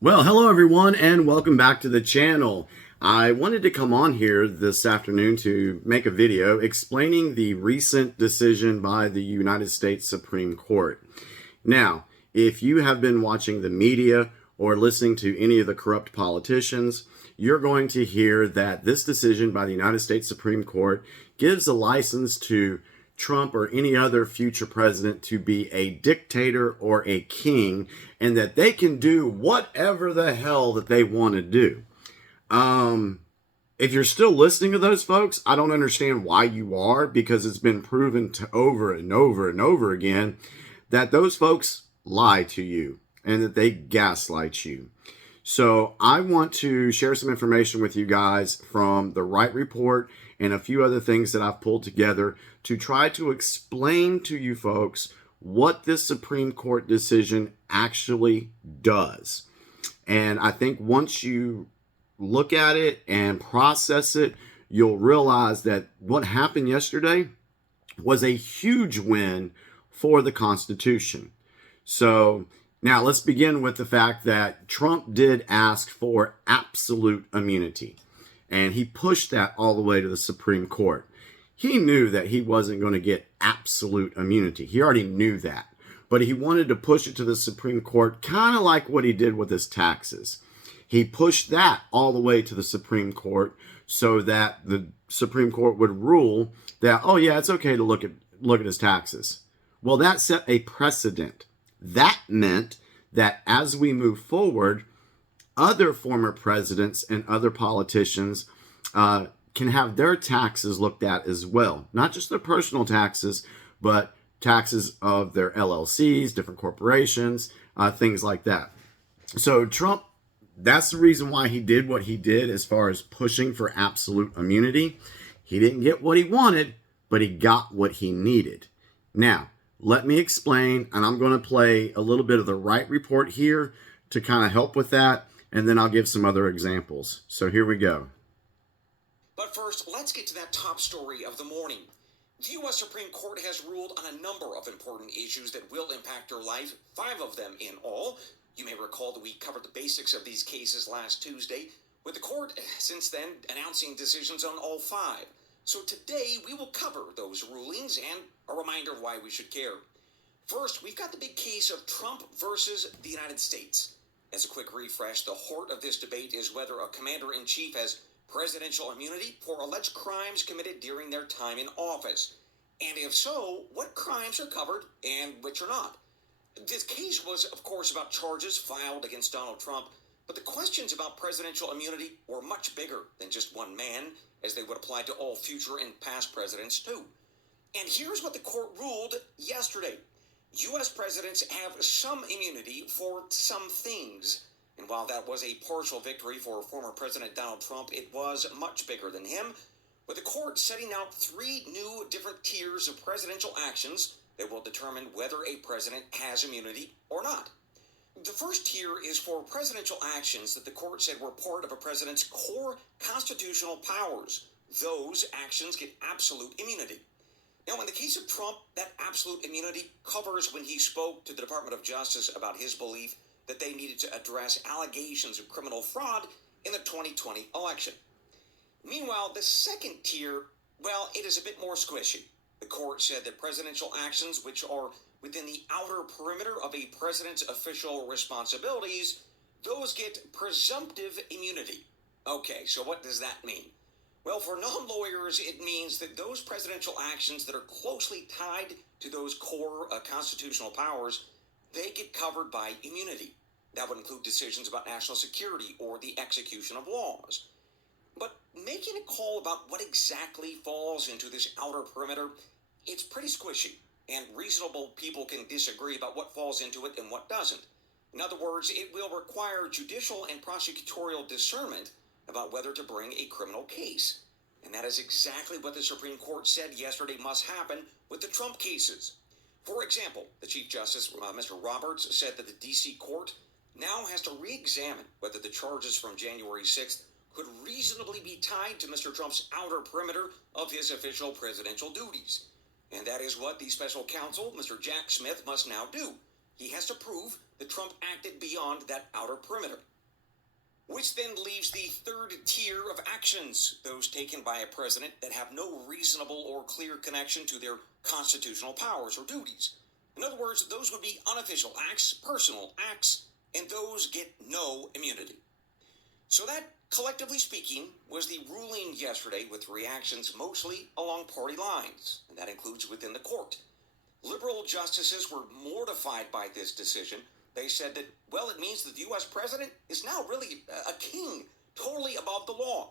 Well, hello everyone, and welcome back to the channel. I wanted to come on here this afternoon to make a video explaining the recent decision by the United States Supreme Court. Now, if you have been watching the media or listening to any of the corrupt politicians, you're going to hear that this decision by the United States Supreme Court gives a license to Trump or any other future president to be a dictator or a king, and that they can do whatever the hell that they want to do. If you're still listening to those folks, I don't understand why you are, because it's been proven to over and over and over again that those folks lie to you and that they gaslight you. So I want to share some information with you guys from the Wright Report and a few other things that I've pulled together to try to explain to you folks what this Supreme Court decision actually does. And I think once you look at it and process it, you'll realize that what happened yesterday was a huge win for the Constitution. So now let's begin with the fact that Trump did ask for absolute immunity, and he pushed that all the way to the Supreme Court. He knew that he wasn't going to get absolute immunity. He already knew that, but he wanted to push it to the Supreme Court, kind of like what he did with his taxes. He pushed that all the way to the Supreme Court so that the Supreme Court would rule that, oh yeah, it's okay to look at his taxes. Well, that set a precedent. That meant that as we move forward, other former presidents and other politicians can have their taxes looked at as well. Not just their personal taxes, but taxes of their LLCs, different corporations, things like that. So Trump, that's the reason why he did what he did as far as pushing for absolute immunity. He didn't get what he wanted, but he got what he needed. Now, let me explain, and I'm going to play a little bit of the Wright Report here to kind of help with that, and then I'll give some other examples. So here we go. But first, let's get to that top story of the morning. The U.S. Supreme Court has ruled on a number of important issues that will impact your life, 5 of them in all. You may recall that we covered the basics of these cases last Tuesday, with the court since then announcing decisions on all 5. So today we will cover those rulings and a reminder of why we should care. First, we've got the big case of Trump versus the United States. As a quick refresh, the heart of this debate is whether a commander-in-chief has presidential immunity for alleged crimes committed during their time in office. And if so, what crimes are covered and which are not? This case was, of course, about charges filed against Donald Trump, but the questions about presidential immunity were much bigger than just one man, as they would apply to all future and past presidents too. And here's what the court ruled yesterday. U.S. presidents have some immunity for some things. And while that was a partial victory for former President Donald Trump, it was much bigger than him, with the court setting out 3 new different tiers of presidential actions that will determine whether a president has immunity or not. The first tier is for presidential actions that the court said were part of a president's core constitutional powers. Those actions get absolute immunity. Now, in the case of Trump, that absolute immunity covers when he spoke to the Department of Justice about his belief that they needed to address allegations of criminal fraud in the 2020 election. Meanwhile, the second tier, well, it is a bit more squishy. The court said that presidential actions which are within the outer perimeter of a president's official responsibilities, those get presumptive immunity. Okay, so what does that mean? Well, for non-lawyers, it means that those presidential actions that are closely tied to those core constitutional powers, they get covered by immunity. That would include decisions about national security or the execution of laws. But making a call about what exactly falls into this outer perimeter, it's pretty squishy, and reasonable people can disagree about what falls into it and what doesn't. In other words, it will require judicial and prosecutorial discernment about whether to bring a criminal case. And that is exactly what the Supreme Court said yesterday must happen with the Trump cases. For example, the Chief Justice, Mr. Roberts, said that the D.C. court now has to re-examine whether the charges from January 6th could reasonably be tied to Mr. Trump's outer perimeter of his official presidential duties. And that is what the special counsel, Mr. Jack Smith, must now do. he has to prove that Trump acted beyond that outer perimeter. Which then leaves the third tier of actions, those taken by a president that have no reasonable or clear connection to their constitutional powers or duties. In other words, those would be unofficial acts, personal acts, and those get no immunity. So that, collectively speaking, was the ruling yesterday, with reactions mostly along party lines, and that includes within the court. Liberal justices were mortified by this decision. They said that, well, it means that the U.S. president is now really a king, totally above the law.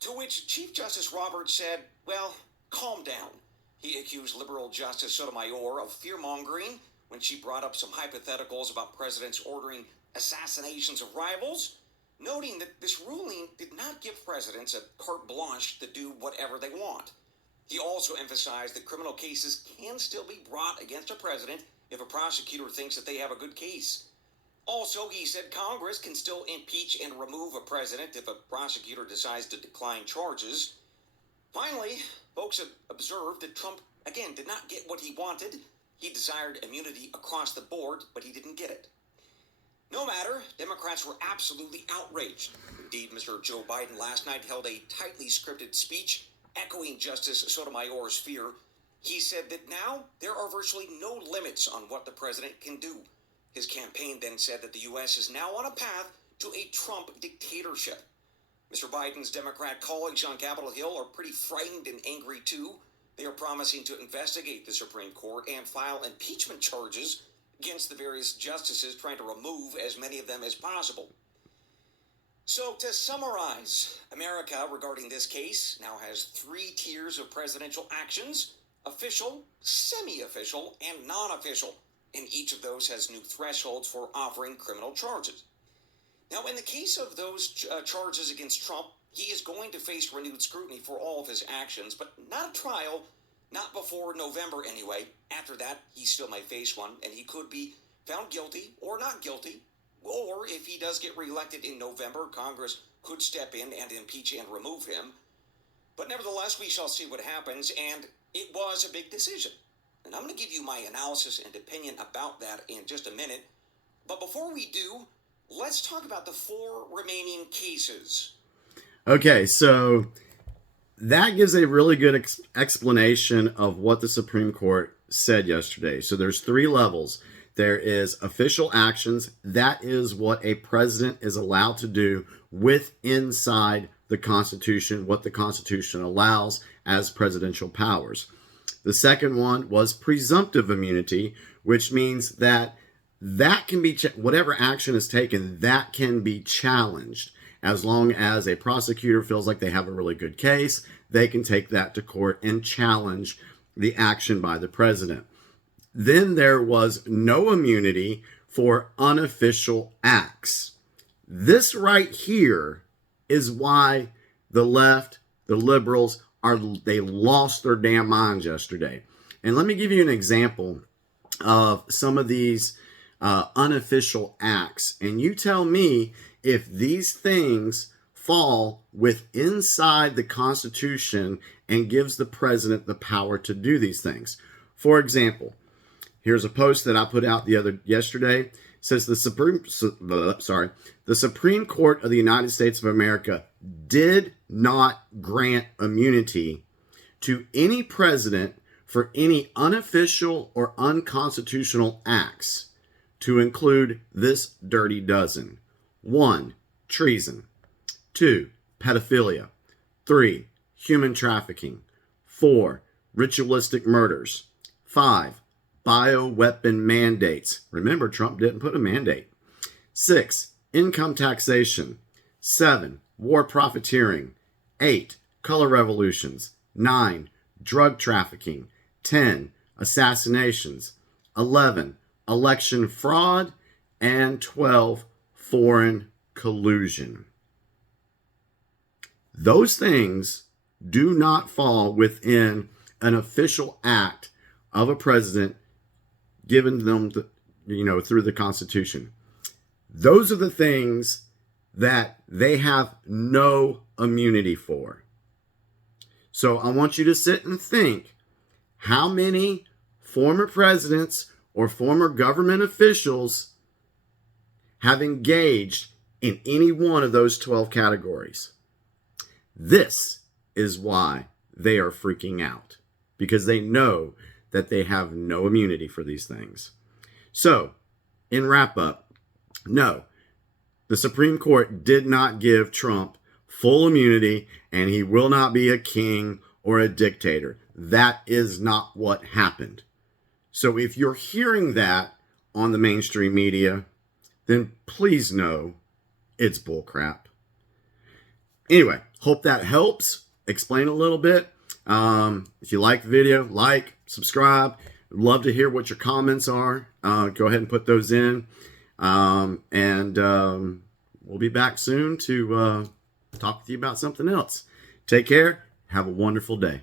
To which Chief Justice Roberts said, well, calm down. He accused liberal Justice Sotomayor of fear-mongering when she brought up some hypotheticals about presidents ordering assassinations of rivals, noting that this ruling did not give presidents a carte blanche to do whatever they want. He also emphasized that criminal cases can still be brought against a president if a prosecutor thinks that they have a good case. Also, he said Congress can still impeach and remove a president if a prosecutor decides to decline charges. Finally, folks have observed that Trump, again, did not get what he wanted. He desired immunity across the board, but he didn't get it. No matter, Democrats were absolutely outraged. Indeed, Mr. Joe Biden last night held a tightly scripted speech echoing Justice Sotomayor's fear. He said that now there are virtually no limits on what the president can do. His campaign then said that the U.S. is now on a path to a Trump dictatorship. Mr. Biden's Democrat colleagues on Capitol Hill are pretty frightened and angry too. They are promising to investigate the Supreme Court and file impeachment charges against the various justices, trying to remove as many of them as possible. So to summarize, America regarding this case now has 3 tiers of presidential actions: official, semi-official, and non-official. And each of those has new thresholds for offering criminal charges. Now, in the case of those charges against Trump, he is going to face renewed scrutiny for all of his actions, but not a trial, not before November anyway. After that, he still may face one, and he could be found guilty or not guilty. Or if he does get reelected in November, Congress could step in and impeach and remove him. But nevertheless, we shall see what happens, and it was a big decision. And I'm going to give you my analysis and opinion about that in just a minute. But before we do, let's talk about the 4 remaining cases. Okay, so that gives a really good explanation of what the Supreme Court said yesterday. So there's 3 levels. There is official actions. That is what a president is allowed to do inside the Constitution, what the Constitution allows as presidential powers. The second one was presumptive immunity, which means that can be, whatever action is taken, that can be challenged. As long as a prosecutor feels like they have a really good case, they can take that to court and challenge the action by the president. Then there was no immunity for unofficial acts. This right here is why the left, the liberals, they lost their damn minds yesterday. And let me give you an example of some of these unofficial acts. And you tell me if these things fall inside the Constitution and gives the president the power to do these things. For example, here's a post that I put out yesterday. It says the Supreme Court of the United States of America did not grant immunity to any president for any unofficial or unconstitutional acts, to include this dirty dozen. 1, treason. 2, pedophilia. 3, human trafficking. 4, ritualistic murders. 5, bioweapon mandates. Remember, Trump didn't put a mandate. 6, income taxation. 7, war profiteering. 8, color revolutions. 9, drug trafficking. 10, assassinations. 11, election fraud. And 12, foreign collusion. Those things do not fall within an official act of a president given them, through the Constitution. Those are the things that they have no immunity for. So I want you to sit and think, how many former presidents or former government officials have engaged in any one of those 12 categories. This is why they are freaking out, because they know that they have no immunity for these things. So, in wrap up, no, the Supreme Court did not give Trump full immunity, and he will not be a king or a dictator. That is not what happened. So if you're hearing that on the mainstream media, then please know it's bullcrap. Anyway, hope that helps explain a little bit. If you like the video, like, subscribe. Love to hear what your comments are. Go ahead and put those in. We'll be back soon to talk with you about something else. Take care. Have a wonderful day.